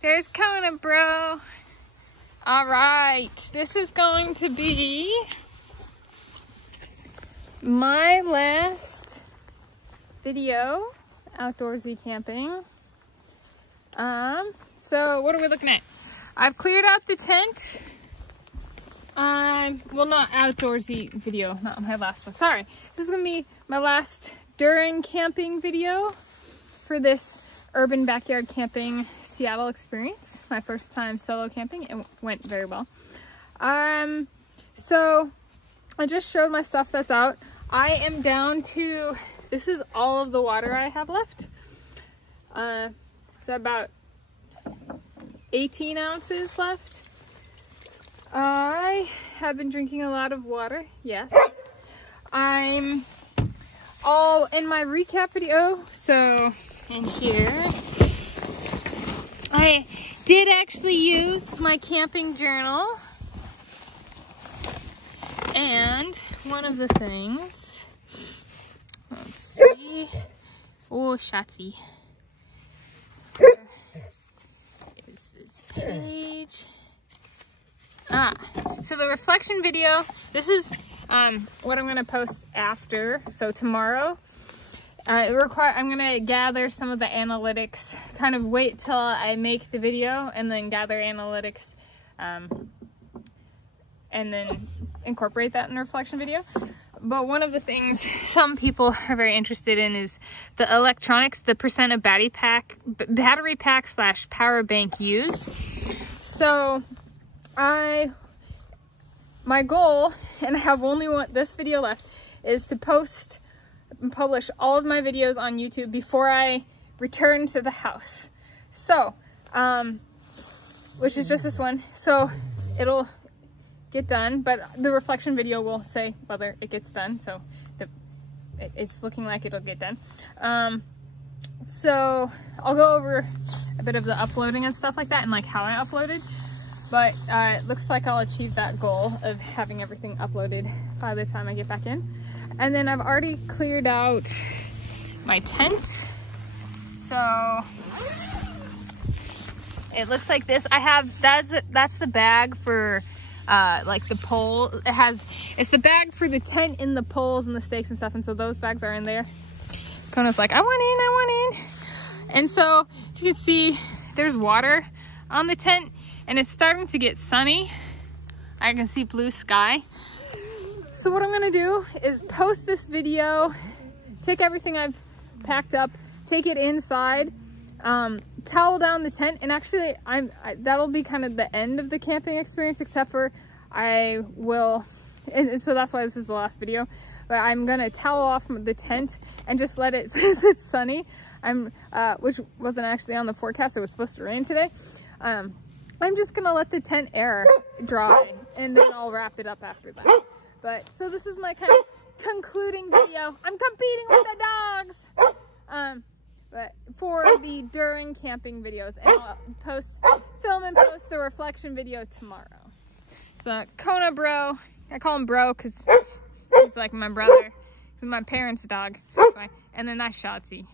There's Kona, bro. All right, this is going to be my last video outdoorsy camping. So what are we looking at? I've cleared out the tent. Well, not outdoorsy video, not my last one. Sorry, this is gonna be my last during camping video for this urban backyard camping Seattle experience. My first time solo camping. It went very well. So I just showed my stuff that's out. I am down to, this is all of the water I have left. So about 18 ounces left. I have been drinking a lot of water, yes. I'm all in my recap video, so in here, I did actually use my camping journal. And one of the things, let's see, oh, Shatsy. Where is this page? So the reflection video, this is what I'm going to post after, so tomorrow. I'm going to gather some of the analytics, kind of wait till I make the video and then gather analytics and then incorporate that in the reflection video. But one of the things some people are very interested in is the electronics, the percent of battery pack / power bank used. So my goal, and I have only this video left, is to post and publish all of my videos on YouTube before I return to the house. So, which is just this one. So it'll get done, but the reflection video will say whether it gets done. So it's looking like it'll get done. So I'll go over a bit of the uploading and stuff like that and like how I uploaded. But it looks like I'll achieve that goal of having everything uploaded by the time I get back in. And then I've already cleared out my tent. So it looks like this. I have, that's the bag for like the pole. It's the bag for the tent and the poles and the stakes and stuff. And so those bags are in there. Kona's like, I want in. And so you can see there's water on the tent. And it's starting to get sunny. I can see blue sky. So what I'm gonna do is post this video, take everything I've packed up, take it inside, towel down the tent, and actually that'll be kind of the end of the camping experience, except for I will, and so that's why this is the last video, but I'm gonna towel off the tent and just let it, since it's sunny, which wasn't actually on the forecast, it was supposed to rain today. I'm just gonna let the tent air dry and then I'll wrap it up after that. But so this is my kind of concluding video. I'm competing with the dogs. But for the during camping videos, and I'll film and post the reflection video tomorrow. So Kona bro, I call him bro because he's like my brother. He's my parents' dog. That's why. And then that's Shotzi.